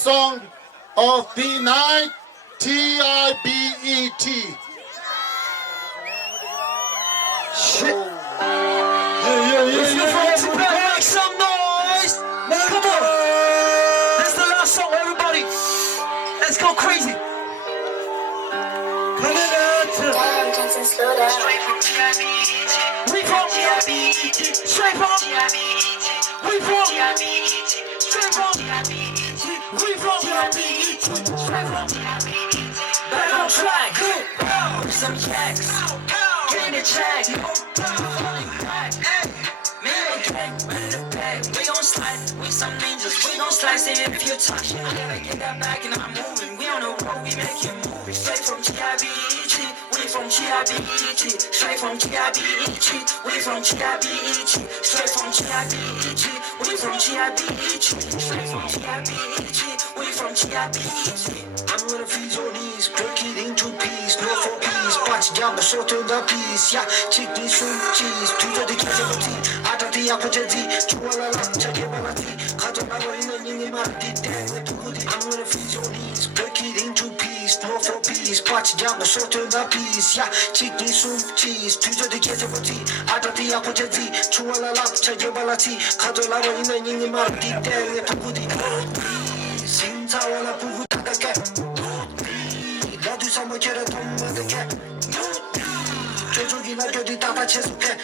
Song of the night, Tibet. Shit. Yeah. Make some noise. Come on. That's the last song, everybody. Let's go crazy. Coming out. Slow down. We from straight from we from straight from we from straight from back on track. Some checks. Get the check. We gon' slide, we some ninjas, we gon' slice it if you touch it. I gotta get that back and I'm moving. We on the road, we making movies. Straight from Tibet, we from Tibet. Straight from Tibet, we from Tibet. Straight from Tibet, we from Tibet. Straight from Tibet, we from Tibet. I'm gonna feed your knees, break it into peace, no for peace. Patch down the short on the piece, yeah. Chicken soup, cheese, two to the kitchen. I don't think I could just eat. I'm gonna feed your knees, break it into peace, no for peace. Patch down the short on the piece, yeah. Chicken soup, cheese, two to the kitchen. I don't think I could just eat. Sintawana puhu takake. Ladu sama kera tomma deke. 조족이 나겨디 따다 채속해.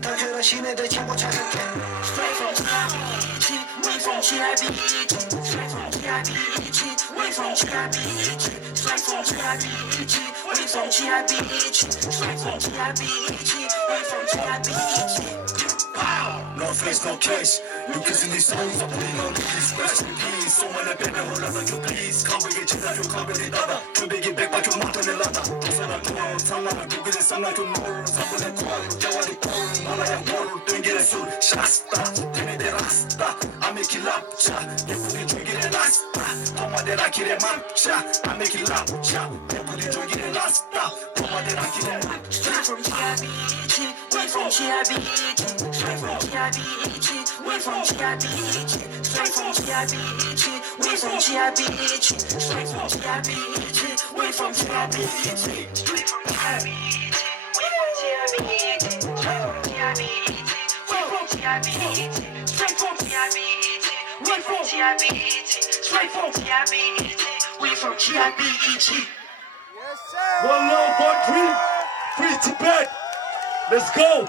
다켜라 시내대 참고 찾을게. Straight from Tibet, we from Tibet. Straight from Tibet, we from Tibet. Straight from Tibet, we from Tibet. Straight from Tibet, we from Tibet. No face, no case. You kissing these songs, I'm putting on these rest in peace. Someone that been hold on you please. Can't wait to that you can't really dada. Too big it back but you want to the ladder. Don't say that tomorrow, time like you get it, some like tomorrow. Someone that call, Jawa the call, Mala and Wall, don't get a suit. Shasta, Timmy the Rasta. I make it lapcha. You put it, drink it, Rasta. Toma de la kid, mancha. I make it lapcha. You put it, drink it, Rasta. Toma de la kid, straight from Tibet, we from Tibet. Straight from Tibet, we from Tibet. Straight from Tibet, we from Tibet. Straight from Tibet, we from Tibet. Straight from Tibet, we from Tibet. Straight from Tibet, we from Tibet. Straight from Tibet, we from Tibet. One love, one dream, free Tibet. Let's go.